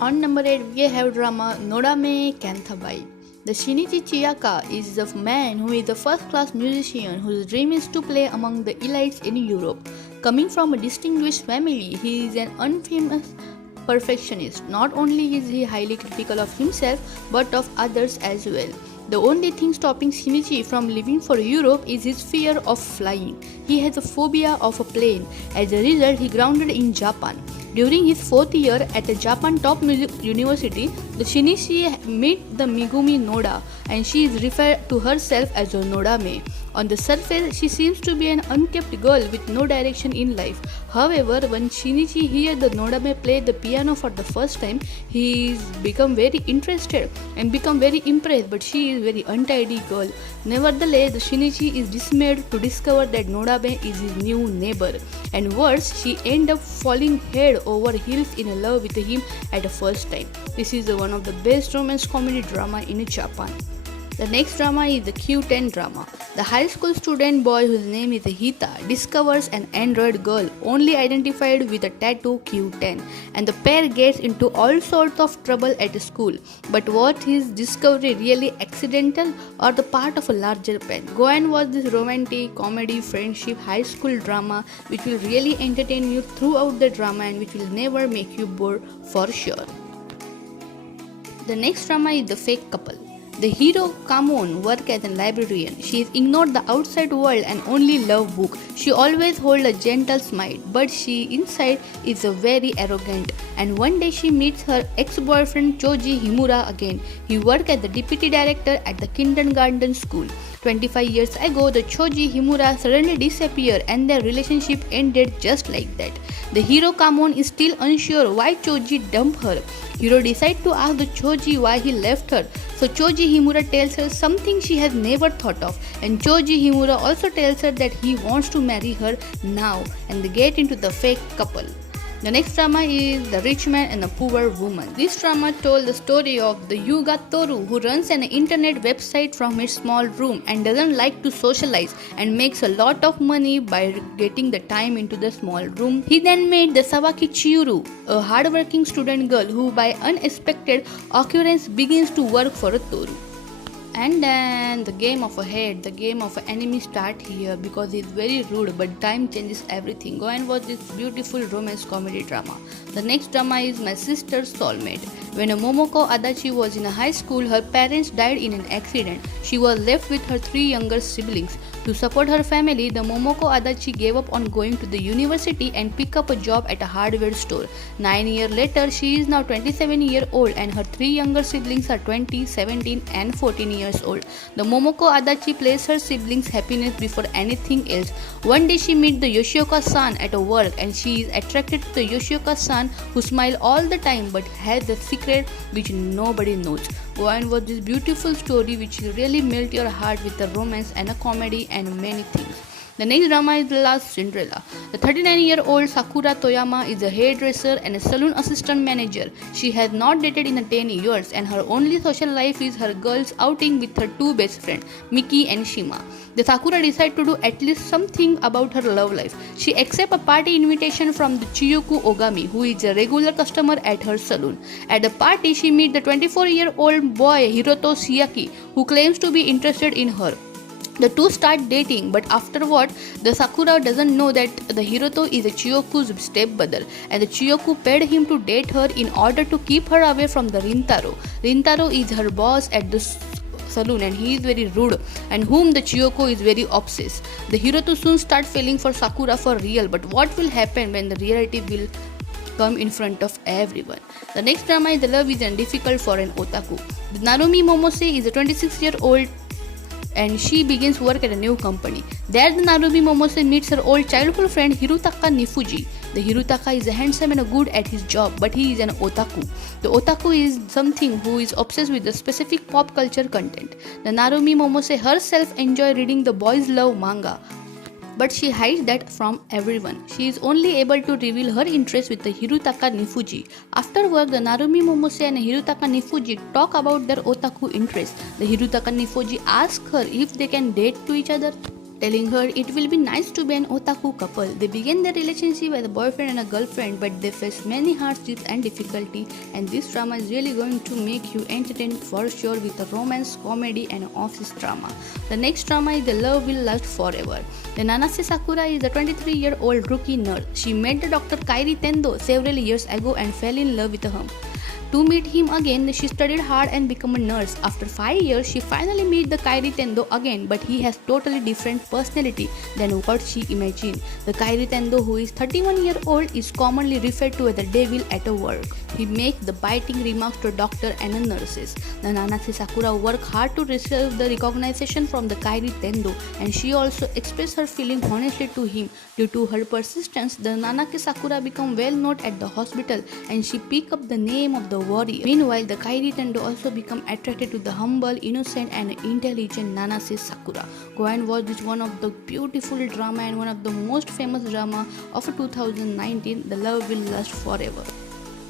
On number 8, we have drama Nodame Kanthabai. The Shinichi Chiyaka is the man who is a first-class musician whose dream is to play among the elites in Europe. Coming from a distinguished family, he is an unfamous perfectionist. Not only is he highly critical of himself, but of others as well. The only thing stopping Shinichi from leaving for Europe is his fear of flying. He has a phobia of a plane. As a result, he grounded in Japan. During his fourth year at the Japan top music university, the Shinichi met the Megumi Noda, and she is referred to herself as a Nodame. On the surface, she seems to be an unkept girl with no direction in life. However, when Shinichi hears the Nodame play the piano for the first time, he is become very interested and become very impressed, but she is very untidy girl. Nevertheless, the Shinichi is dismayed to discover that Nodame is his new neighbor, and worse, she ends up falling head over heels in love with him at the first time. This is one of the best romance comedy drama in Japan. The next drama is the Q10 drama. The high school student boy whose name is Hita discovers an android girl only identified with the tattoo Q10, and the pair gets into all sorts of trouble at school. But was his discovery really accidental or the part of a larger plan? Go and watch this romantic, comedy, friendship, high school drama which will really entertain you throughout the drama and which will never make you bored for sure. The next drama is The Fake Couple. The hero Kamon works as a librarian. She is ignored the outside world and only love book. She always holds a gentle smile, but she inside is a very arrogant. And one day she meets her ex-boyfriend Choji Himura again. He works as the deputy director at the kindergarten school. 25 years ago, the Choji Himura suddenly disappeared and their relationship ended just like that. The hero Kamon is still unsure why Choji dumped her. Hiro decides to ask the Choji why he left her. So Choji Himura tells her something she has never thought of, and Choji Himura also tells her that he wants to marry her now, and they get into the fake couple. The next drama is The Rich Man and the Poor Woman. This drama told the story of the Yuga Toru, who runs an internet website from his small room and doesn't like to socialize and makes a lot of money by getting the time into the small room. He then met the Sawaki Chiyuru, a hardworking student girl who by unexpected occurrence begins to work for a Toru. And then the game of a hate, the game of an enemy start here because he's very rude, but time changes everything. Go and watch this beautiful romance comedy drama. The next drama is My Sister's Soulmate. When Momoko Adachi was in high school, her parents died in an accident. She was left with her 3 younger siblings. To support her family, the Momoko Adachi gave up on going to the university and picked up a job at a hardware store. 9 years later, she is now 27 years old and her 3 younger siblings are 20, 17 and 14 years old. The Momoko Adachi places her siblings' happiness before anything else. One day she meets the Yoshioka-san at work and she is attracted to the Yoshioka-san, who smiles all the time but has a secret which nobody knows. Go and watch this beautiful story which will really melt your heart with a romance and a comedy and many things. The next drama is The Last Cinderella. The 39-year-old Sakura Toyama is a hairdresser and a salon assistant manager. She has not dated in 10 years and her only social life is her girls outing with her 2 best friends, Miki and Shima. The Sakura decides to do at least something about her love life. She accepts a party invitation from the Chiyoku Ogami, who is a regular customer at her salon. At the party, she meets the 24-year-old boy Hiroto Shiaki, who claims to be interested in her. The two start dating, but afterward, the Sakura doesn't know that the Hiroto is a Chiyoku's stepbrother, and the Chiyoku paid him to date her in order to keep her away from the Rintaro. Rintaro is her boss at the saloon and he is very rude and whom the Chiyoko is very obsessed. The Hiroto soon starts falling for Sakura for real, but what will happen when the reality will come in front of everyone? The next drama is The Love is Difficult for an Otaku. The Narumi Momose is a 26-year-old and she begins work at a new company. There the Narumi Momose meets her old childhood friend Hirutaka Nifuji. The Hirutaka is handsome and good at his job, but he is an otaku. The otaku is something who is obsessed with the specific pop culture content. The Narumi Momose herself enjoys reading the boys love manga, but she hides that from everyone. She is only able to reveal her interest with the Hirutaka Nifuji. After work, the Narumi Momose and Hirutaka Nifuji talk about their otaku interests. The Hirutaka Nifuji asks her if they can date to each other. telling her it will be nice to be an otaku couple. They began their relationship as a boyfriend and a girlfriend, but they faced many hardships and difficulty, and this drama is really going to make you entertained for sure with a romance, comedy and office drama. The next drama is The Love Will Last Forever. The Nanase Sakura is a 23-year-old rookie nurse. She met the Dr. Kairi Tendo several years ago and fell in love with him. To meet him again, she studied hard and became a nurse. After 5 years, she finally meets the Kairi Tendo again, but he has totally different personality than what she imagined. The Kairi Tendo, who is 31-year-old, is commonly referred to as the devil at work. He makes the biting remarks to doctor and nurses. The Nanase Sakura work hard to receive the recognition from the Kairi Tendo, and she also expressed her feeling honestly to him. Due to her persistence, the Nanase Sakura become well known at the hospital, and she picked up the name of the warrior. Meanwhile, the Kairi Tendo also become attracted to the humble, innocent and intelligent Nanase Sakura. Go and watch this one of the beautiful drama and one of the most famous drama of 2019, The Love Will Last Forever.